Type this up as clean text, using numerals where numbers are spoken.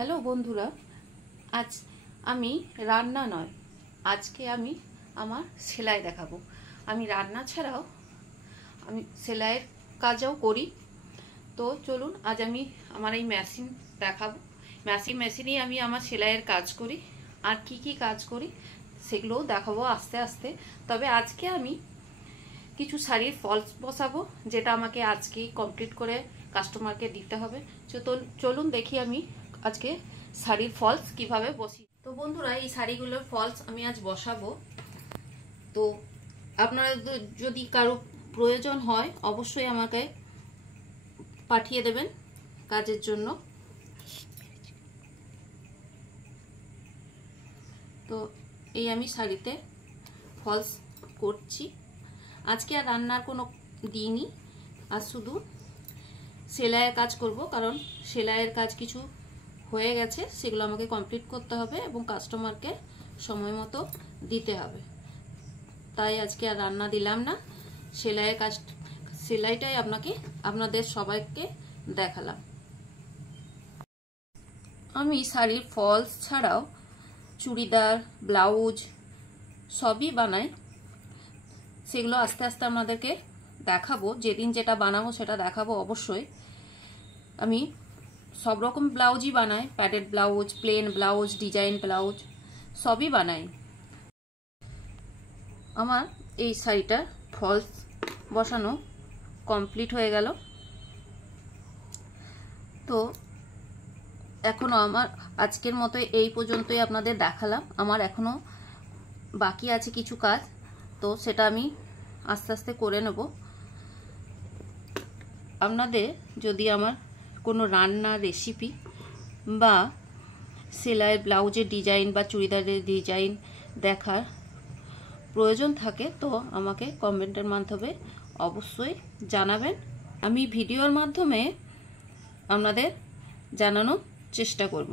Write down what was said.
Hello বন্ধুরা, আজ আমি রান্না নয়, আজকে আমি আমার সেলাই দেখাবো। আমি রান্না ছাড়াও আমি সেলাইয়ের কাজও করি। তো চলুন আজ আমি আমার এই মেশিন দেখাবো। মেশিনেই আমি আমার সেলাইয়ের কাজ করি, আর কি কি কাজ করি সেগুলোও দেখাবো আস্তে আস্তে। তবে আজকে আমি কিছু শাড়ির ফলস বসাবো, যেটা আমাকে আজকেই কমপ্লিট করে কাস্টমারকে দিতে হবে। চলুন দেখি আমি আজকে শাড়ির ফলস কিভাবে বসি। তো বন্ধুরা, এই শাড়িগুলোর ফলস আমি আজ বসাবো। তো আপনারা যদি কারো প্রয়োজন হয় অবশ্যই আমাকে পাঠিয়ে দেবেন কাজের জন্য। তো এই আমি শাড়িতে ফলস করছি। আজকে আর রান্নার কোনো দিনই, আর শুধু সেলাইয়ের কাজ করব, কারণ সেলাইয়ের কাজ কিছু হয়ে গেছে, সেগুলো আমাকে কমপ্লিট করতে হবে এবং কাস্টমারকে সময় মতো দিতে হবে। তাই আজকে আর রান্না দিলাম না, সেলাইটাই আপনাদের সবাইকে দেখালাম। আমি শাড়ির ফলস ছাড়াও চুড়িদার, ব্লাউজ সবই বানাই। সেগুলো আস্তে আস্তে আপনাদেরকে দেখাবো, যেদিন যেটা বানাবো সেটা দেখাবো অবশ্যই। আমি সব রকম ব্লাউজই বানাই, padded blouse, plain blouse, design blouse সবই বানাই। আমার এই শাড়িটার ফলস বসানো কমপ্লিট হয়ে গেল। তো এখনো আমার আজকের মতো এই পর্যন্তই আপনাদের দেখালাম। আমার এখনো বাকি আছে কিছু কাজ, তো সেটা আমি আস্তে আস্তে করে নেব। আপনাদের যদি আমার কোনো রান্নার রেসিপি বা সেলাইয়ের ব্লাউজের ডিজাইন বা চুড়িদারের ডিজাইন দেখার প্রয়োজন থাকে, তো আমাকে কমেন্টের মাধ্যমে অবশ্যই জানাবেন। আমি ভিডিওর মাধ্যমে আপনাদের জানানোর চেষ্টা করব।